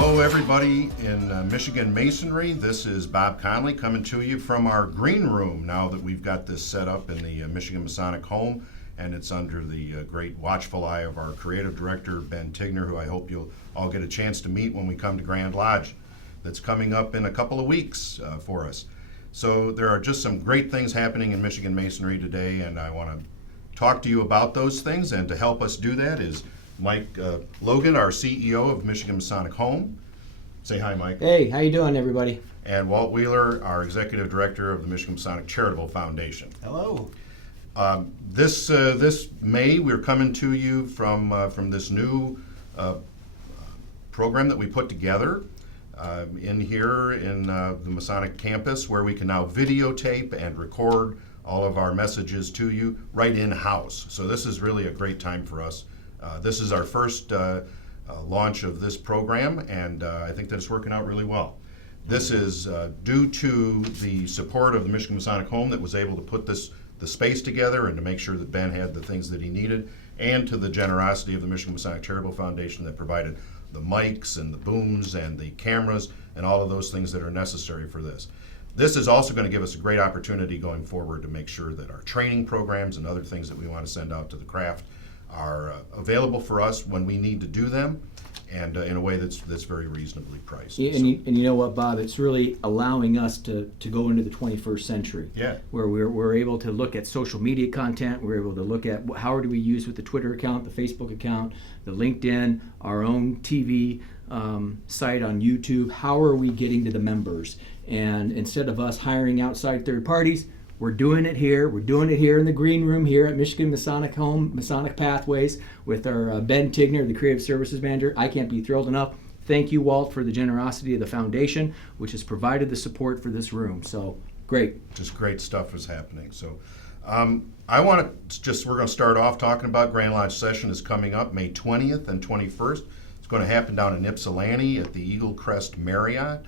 Hello everybody in Michigan Masonry. This is Bob Conley coming to you from our green room now that we've got this set up in the Michigan Masonic home, and it's under the great watchful eye of our creative director Ben Tigner, who I hope you'll all get a chance to meet when we come to Grand Lodge. That's coming up in a couple of weeks for us. So there are just some great things happening in Michigan Masonry today, and I want to talk to you about those things, and to help us do that is Mike Logan, our CEO of Michigan Masonic Home. Say hi, Mike. Hey, how you doing, everybody? And Walt Wheeler, our Executive Director of the Michigan Masonic Charitable Foundation. Hello. This May, we're coming to you from this new program that we put together in here in the Masonic campus, where we can now videotape and record all of our messages to you right in-house. So this is really a great time for us. This is our first launch of this program, and I think that it's working out really well. This is due to the support of the Michigan Masonic Home that was able to put the space together and to make sure that Ben had the things that he needed, and to the generosity of the Michigan Masonic Charitable Foundation that provided the mics and the booms and the cameras and all of those things that are necessary for this. This is also going to give us a great opportunity going forward to make sure that our training programs and other things that we want to send out to the craft are available for us when we need to do them, and in a way that's very reasonably priced. Yeah, and you know what, Bob? It's really allowing us to go into the 21st century. Yeah. Where we're able to look at social media content. We're able to look at how do we use with the Twitter account, the Facebook account, the LinkedIn, our own TV site on YouTube. How are we getting to the members? And instead of us hiring outside third parties, we're doing it here. We're doing it here in the green room here at Michigan Masonic Home, Masonic Pathways, with our Ben Tigner, the Creative Services Manager. I can't be thrilled enough. Thank you, Walt, for the generosity of the foundation, which has provided the support for this room. So, great. Just great stuff is happening. So I want to we're going to start off talking about Grand Lodge session is coming up May 20th and 21st. It's going to happen down in Ypsilanti at the Eagle Crest Marriott.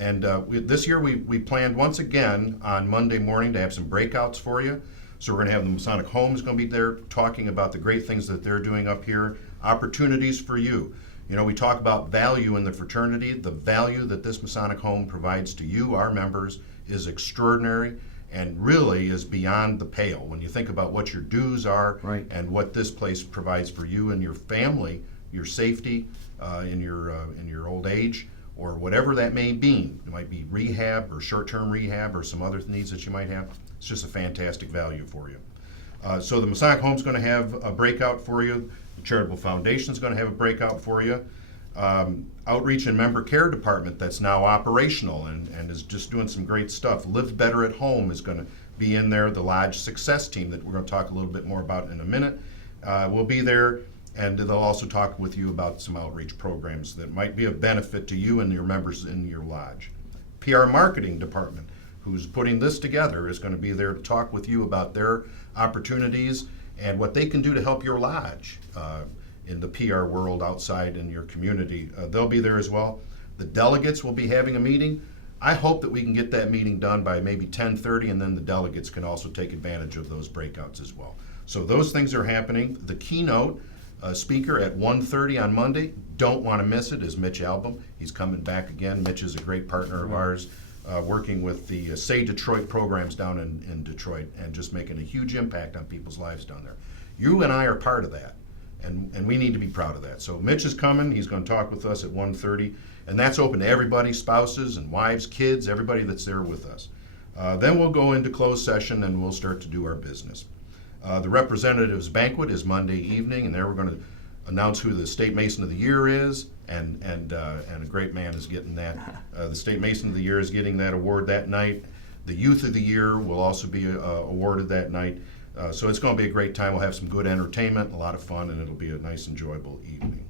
And this year we planned once again on Monday morning to have some breakouts for you. So we're going to have the Masonic Homes going to be there talking about the great things that they're doing up here, opportunities for you. You know, we talk about value in the fraternity. The value that this Masonic Home provides to you, our members, is extraordinary and really is beyond the pale. When you think about what your dues are, right, and what this place provides for you and your family, your safety in your old age, or whatever that may be. It might be rehab or short-term rehab or some other needs that you might have. It's just a fantastic value for you. So the Masonic Home's going to have a breakout for you. The Charitable Foundation's going to have a breakout for you. Outreach and Member Care Department that's now operational and is just doing some great stuff. Live Better at Home is going to be in there. The Lodge Success Team that we're going to talk a little bit more about in a minute will be there. And they'll also talk with you about some outreach programs that might be of benefit to you and your members in your lodge. PR Marketing Department, who's putting this together, is going to be there to talk with you about their opportunities and what they can do to help your lodge in the PR world outside in your community. They'll be there as well. The delegates will be having a meeting. I hope that we can get that meeting done by maybe 10:30, and then the delegates can also take advantage of those breakouts as well. So those things are happening. The Keynote Speaker at 1:30 on Monday. Don't want to miss it is Mitch Album. He's coming back again. Mitch is a great partner of ours, working with the Say Detroit programs down in Detroit and just making a huge impact on people's lives down there. You and I are part of that, and we need to be proud of that. So Mitch is coming. He's going to talk with us at 1:30, and that's open to everybody, spouses and wives, kids, everybody that's there with us. Then we'll go into closed session and we'll start to do our business. The Representatives Banquet is Monday evening, and there we're going to announce who the State Mason of the Year is, and a great man is getting that. The State Mason of the Year is getting that award that night. The Youth of the Year will also be awarded that night. So it's going to be a great time. We'll have some good entertainment, a lot of fun, and it'll be a nice, enjoyable evening.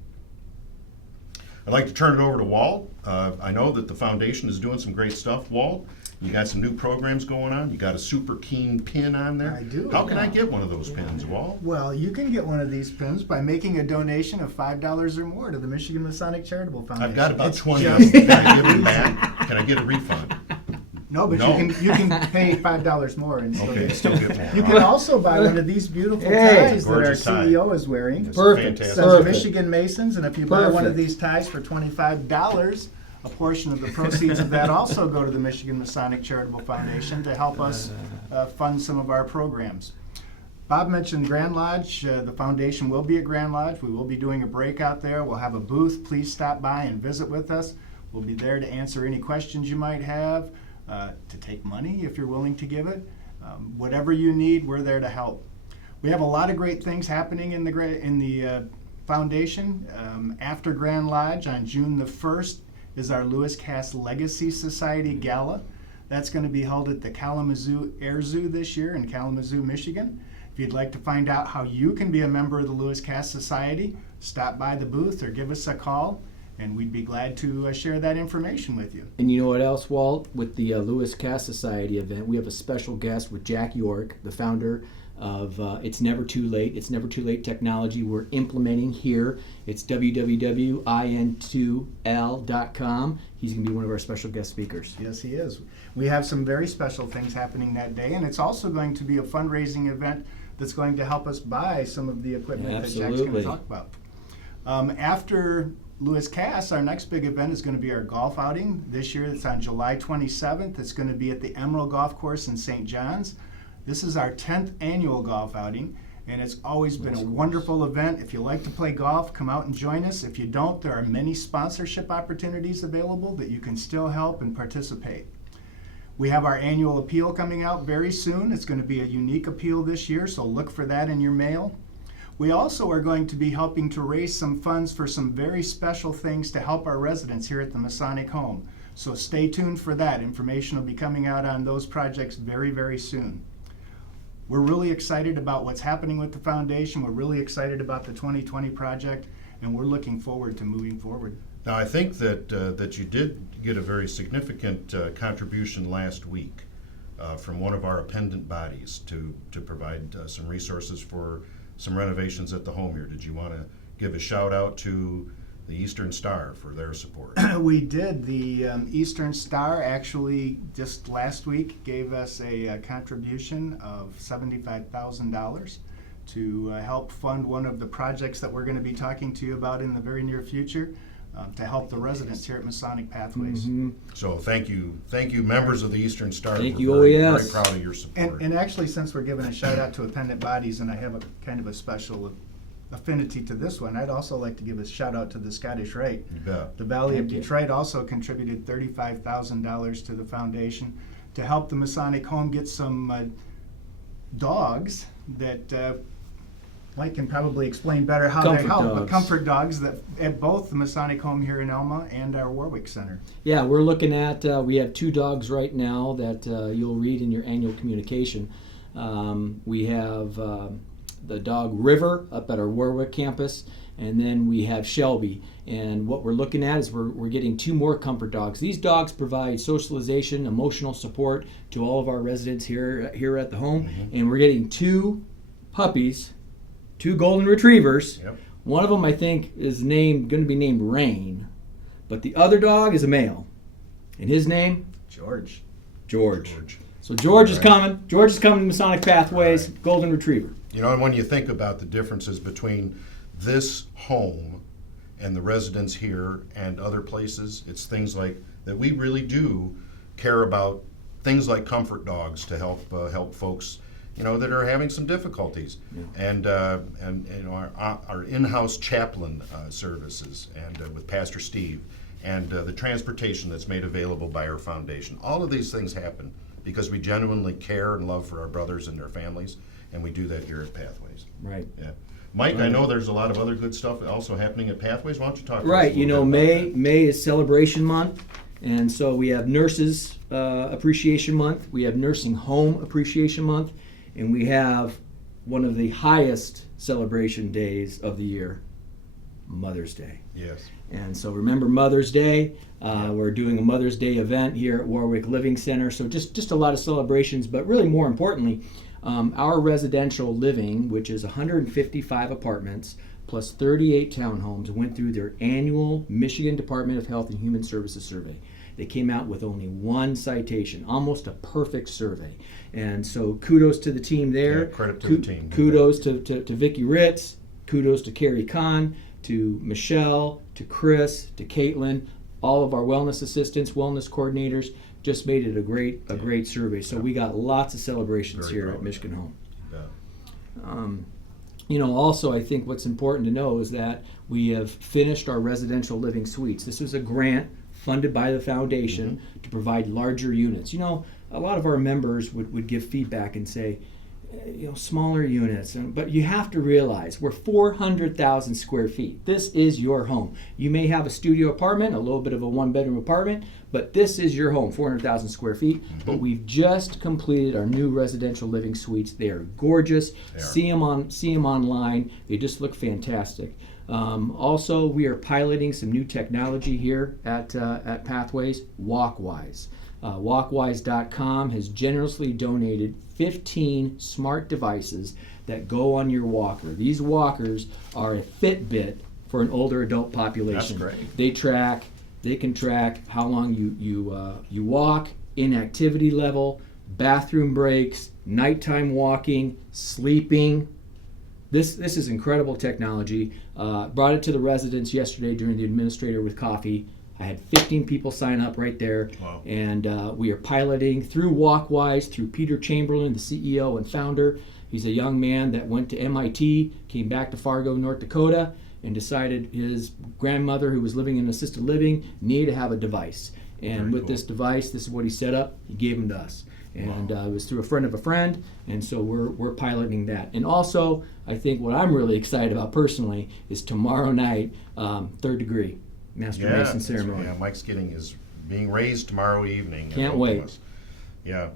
I'd like to turn it over to Walt. I know that the foundation is doing some great stuff. Walt, you got some new programs going on. You got a super keen pin on there. I do. How can I get one of those pins, Walt? Well, you can get one of these pins by making a donation of $5 or more to the Michigan Masonic Charitable Foundation. I've got about It's 20 of just them. Can I give them back? Can I get a refund? No, but No. you can pay $5 more and still Okay, get still get more. You can also buy one of these beautiful Hey. ties that our Gorgeous tie. CEO is wearing. It's Perfect. fantastic. Says Perfect. Michigan Masons, and if you buy one of Perfect. these ties for $25, a portion of the proceeds of that also go to the Michigan Masonic Charitable Foundation to help us fund some of our programs. Bob mentioned Grand Lodge. The foundation will be at Grand Lodge. We will be doing a breakout there. We'll have a booth. Please stop by and visit with us. We'll be there to answer any questions you might have, to take money if you're willing to give it. Whatever you need, we're there to help. We have a lot of great things happening in the foundation. After Grand Lodge on June the 1st is our Lewis Cass Legacy Society Gala. That's going to be held at the Kalamazoo Air Zoo this year in Kalamazoo, Michigan. If you'd like to find out how you can be a member of the Lewis Cass Society, stop by the booth or give us a call, and we'd be glad to share that information with you. And you know what else, Walt? With the Lewis Cass Society event, we have a special guest with Jack York, the founder of It's Never Too Late. It's Never Too Late technology we're implementing here. It's www.in2l.com. He's going to be one of our special guest speakers. Yes, he is. We have some very special things happening that day, and it's also going to be a fundraising event that's going to help us buy some of the equipment that Jack's going to Absolutely. talk about. After Lewis Cass, our next big event is going to be our golf outing. This year it's on July 27th. It's going to be at the Emerald Golf Course in St. John's. This is our 10th annual golf outing, and it's always been a wonderful event. If you like to play golf, come out and join us. If you don't, there are many sponsorship opportunities available that you can still help and participate. We have our annual appeal coming out very soon. It's going to be a unique appeal this year, so look for that in your mail. We also are going to be helping to raise some funds for some very special things to help our residents here at the Masonic Home. So stay tuned for that. Information will be coming out on those projects very, very soon. We're really excited about what's happening with the foundation. We're really excited about the 2020 project, and we're looking forward to moving forward. Now, I think that you did get a very significant contribution last week from one of our appendant bodies to provide some resources for some renovations at the home here. Did you want to give a shout out to the Eastern Star for their support? We did. The Eastern Star actually just last week gave us a contribution of $75,000 to help fund one of the projects that we're going to be talking to you about in the very near future, to help the residents here at Masonic Pathways. Mm-hmm. So thank you, members of the Eastern Star. Thank We're you, very, OES. very proud of your support. And actually, since we're giving a shout out to appendant bodies, and I have a kind of a special affinity to this one, I'd also like to give a shout out to the Scottish Rite. You bet. The Valley of Thank you. Detroit also contributed $35,000 to the foundation to help the Masonic Home get some dogs that Mike can probably explain better how they Comfort help, but dogs. comfort dogs that at both the Masonic Home here in Elma and our Warwick Center. Yeah, we're looking at, we have 2 dogs right now that you'll read in your annual communication. We have the dog River up at our Warwick campus, and then we have Shelby. And what we're looking at is we're getting 2 more comfort dogs. These dogs provide socialization, emotional support to all of our residents here at the home. Mm-hmm. And we're getting 2 puppies, 2 golden retrievers. Yep. One of them, I think, is going to be named Rain, but the other dog is a male, and his name, George. George. So George is Right. coming. George is coming to Masonic Pathways, Right. golden retriever. You know, and when you think about the differences between this home and the residents here and other places, it's things like that we really do care about things like comfort dogs to help folks, you know, that are having some difficulties, and you know our in-house chaplain services and with Pastor Steve, and the transportation that's made available by our foundation. All of these things happen because we genuinely care and love for our brothers and their families, and we do that here at Pathways. Right. Yeah. Mike, I know there's a lot of other good stuff also happening at Pathways. Why don't you talk to us Right. a You know, little bit about that? May is celebration month, and so we have Nurses Appreciation Month. We have Nursing Home Appreciation Month, and we have one of the highest celebration days of the year, Mother's Day. Yes. And so remember Mother's Day. We're doing a Mother's Day event here at Warwick Living Center. So just a lot of celebrations, but really more importantly, our residential living, which is 155 apartments plus 38 townhomes, went through their annual Michigan Department of Health and Human Services survey. They came out with only one citation, almost a perfect survey. And so kudos to the team there. Yeah, credit to the team. Kudos to Vicki Ritz. Kudos to Carrie Kahn, to Michelle, to Chris, to Caitlin, all of our wellness assistants, wellness coordinators. Just made it a great survey. So we got lots of celebrations Very here proud at of Michigan Home. Yeah. Also, I think what's important to know is that we have finished our residential living suites. This was a grant funded by the foundation to provide larger units. A lot of our members would give feedback and say, smaller units, but you have to realize we're 400,000 square feet. This is your home. You may have a studio apartment, a little bit of a one-bedroom apartment, but this is your home, 400,000 square feet. But we've just completed our new residential living suites. They are gorgeous. See them online. They just look fantastic. Also, we are piloting some new technology here at Pathways, Walkwise. Walkwise.com has generously donated 15 smart devices that go on your walker. These walkers are a Fitbit for an older adult population. That's great. They can track how long you walk, inactivity level, bathroom breaks, nighttime walking, sleeping. This is incredible technology. Brought it to the residents yesterday during the administrator with coffee. I had 15 people sign up right there. Wow. And we are piloting through Walkwise, through Peter Chamberlain, the CEO and founder. He's a young man that went to MIT, came back to Fargo, North Dakota, and decided his grandmother, who was living in assisted living, needed to have a device. And Very with cool. this device, this is what he set up. He gave them to us. And it was through a friend of a friend, and so we're piloting that. And also, I think what I'm really excited about personally is tomorrow night, third degree Master Mason that's ceremony. right. Yeah, Mike's being raised tomorrow evening. at Can't wait. Optimus. Yeah.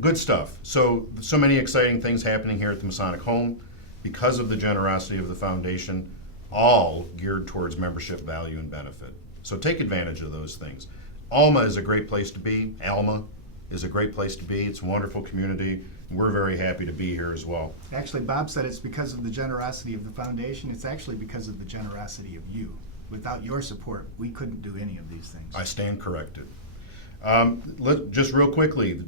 Good stuff. So many exciting things happening here at the Masonic Home because of the generosity of the foundation, all geared towards membership value and benefit. So take advantage of those things. Alma is a great place to be. Alma is a great place to be. It's a wonderful community. We're very happy to be here as well. Actually, Bob said it's because of the generosity of the foundation. It's actually because of the generosity of you. Without your support, we couldn't do any of these things. I stand corrected. Just real quickly, the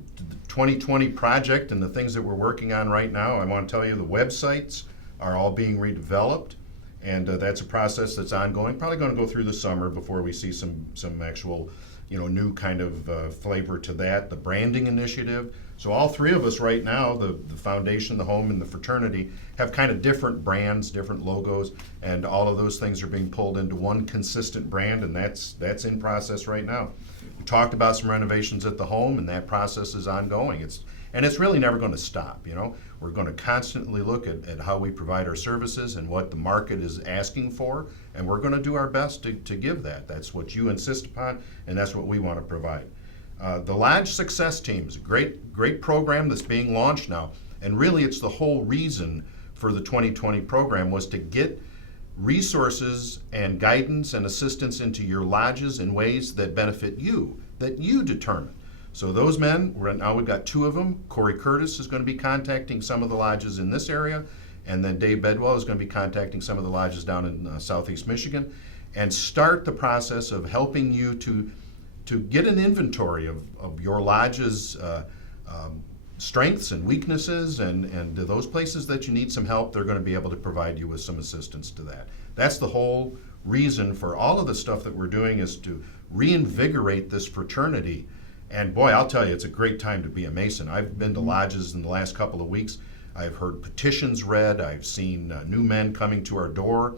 2020 project and the things that we're working on right now, I want to tell you the websites are all being redeveloped, and that's a process that's ongoing. Probably going to go through the summer before we see some actual, new kind of flavor to that. The branding initiative. So all three of us right now, the foundation, the home, and the fraternity, have kind of different brands, different logos, and all of those things are being pulled into one consistent brand, and that's in process right now. We talked about some renovations at the home, and that process is ongoing. It's really never going to stop. We're going to constantly look at how we provide our services and what the market is asking for, and we're going to do our best to give that. That's what you insist upon, and that's what we want to provide. The Lodge Success Team is a great program that's being launched now, and really it's the whole reason for the 2020 program was to get resources and guidance and assistance into your lodges in ways that benefit you, that you determine. So those men, now we've got two of them. Corey Curtis is going to be contacting some of the lodges in this area, and then Dave Bedwell is going to be contacting some of the lodges down in southeast Michigan, and start the process of helping you to get an inventory of your lodge's strengths and weaknesses, and those places that you need some help, they're going to be able to provide you with some assistance to that. That's the whole reason for all of the stuff that we're doing, is to reinvigorate this fraternity. And boy, I'll tell you, it's a great time to be a Mason. I've been to lodges in the last couple of weeks. I've heard petitions read. I've seen new men coming to our door.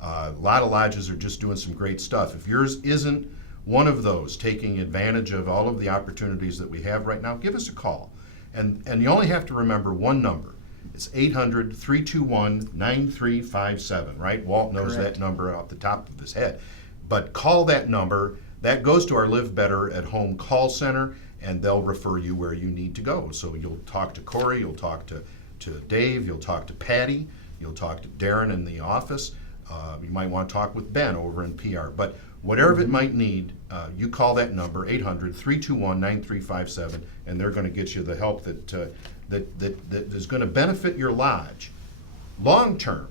A lot of lodges are just doing some great stuff. If yours isn't one of those, taking advantage of all of the opportunities that we have right now, give us a call. And you only have to remember one number. It's 800-321-9357, right? Walt knows Correct. that number off the top of his head. But call that number. That goes to our Live Better at Home call center, and they'll refer you where you need to go. So you'll talk to Corey, you'll talk to Dave, you'll talk to Patty, you'll talk to Darren in the office. You might want to talk with Ben over in PR. But whatever it might need, you call that number, 800-321-9357, and they're going to get you the help that is going to benefit your lodge long term.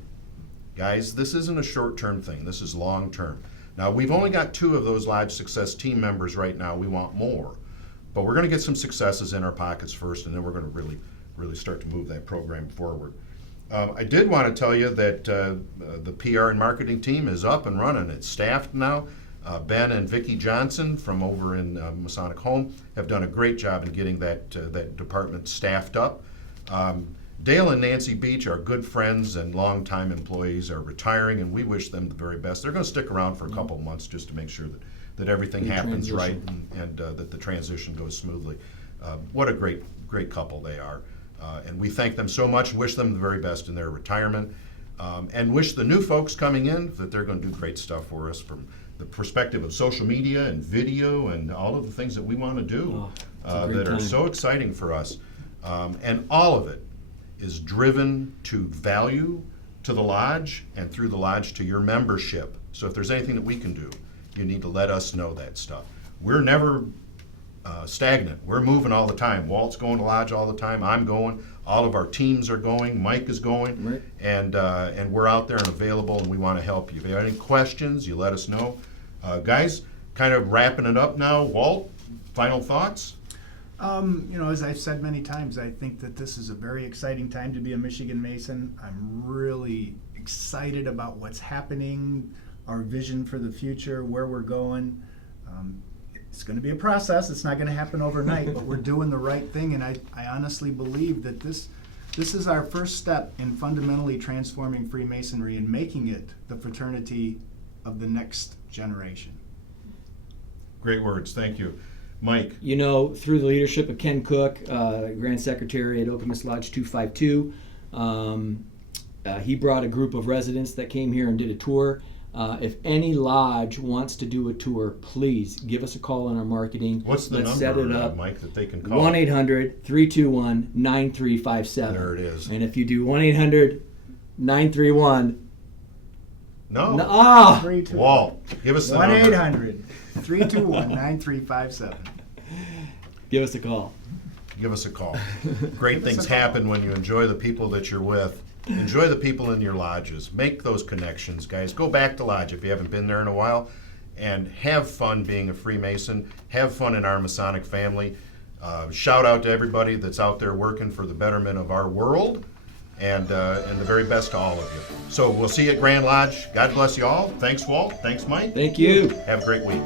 Guys, this isn't a short term thing. This is long term. Now, we've only got 2 of those Lodge Success team members right now. We want more. But we're going to get some successes in our pockets first, and then we're going to really start to move that program forward. I did want to tell you that the PR and marketing team is up and running. It's staffed now. Ben and Vicki Johnson from over in Masonic Home have done a great job in getting that department staffed up. Dale and Nancy Beach, our good friends and longtime employees, are retiring, and we wish them the very best. They're going to stick around for a couple of months just to make sure that everything happens right and that the transition goes smoothly. What a great couple they are. And we thank them so much, wish them the very best in their retirement, and wish the new folks coming in that they're going to do great stuff for us from the perspective of social media and video and all of the things that we want to do that are so exciting for us. And all of it is driven to value to the Lodge and through the Lodge to your membership. So if there's anything that we can do, you need to let us know that stuff. We're never stagnant. We're moving all the time. Walt's going to Lodge all the time. I'm going. All of our teams are going. Mike is going. Right. And we're out there and available, and we want to help you. If you have any questions, you let us know. Guys, kind of wrapping it up now. Walt, final thoughts? As I've said many times, I think that this is a very exciting time to be a Michigan Mason. I'm really excited about what's happening, our vision for the future, where we're going. It's going to be a process. It's not going to happen overnight, but we're doing the right thing, and I honestly believe that this is our first step in fundamentally transforming Freemasonry and making it the fraternity of the next generation. Great words. Thank you. Mike. Through the leadership of Ken Cook, Grand Secretary at Okemos Lodge 252, he brought a group of residents that came here and did a tour. If any lodge wants to do a tour, please give us a call on our marketing. What's the Let's number, set it up. Mike, that they can call? 1-800-321-9357. There it is. And if you do 1-800-931... No. 321. Walt, give us the number. 1-800-321-9357. Give us a call. Give us a call. Great things happen when you enjoy the people that you're with. Enjoy the people in your lodges. Make those connections, guys. Go back to Lodge if you haven't been there in a while, and have fun being a Freemason. Have fun in our Masonic family. Shout out to everybody that's out there working for the betterment of our world, and the very best to all of you. So we'll see you at Grand Lodge. God bless you all. Thanks, Walt. Thanks, Mike. Thank you. Have a great week.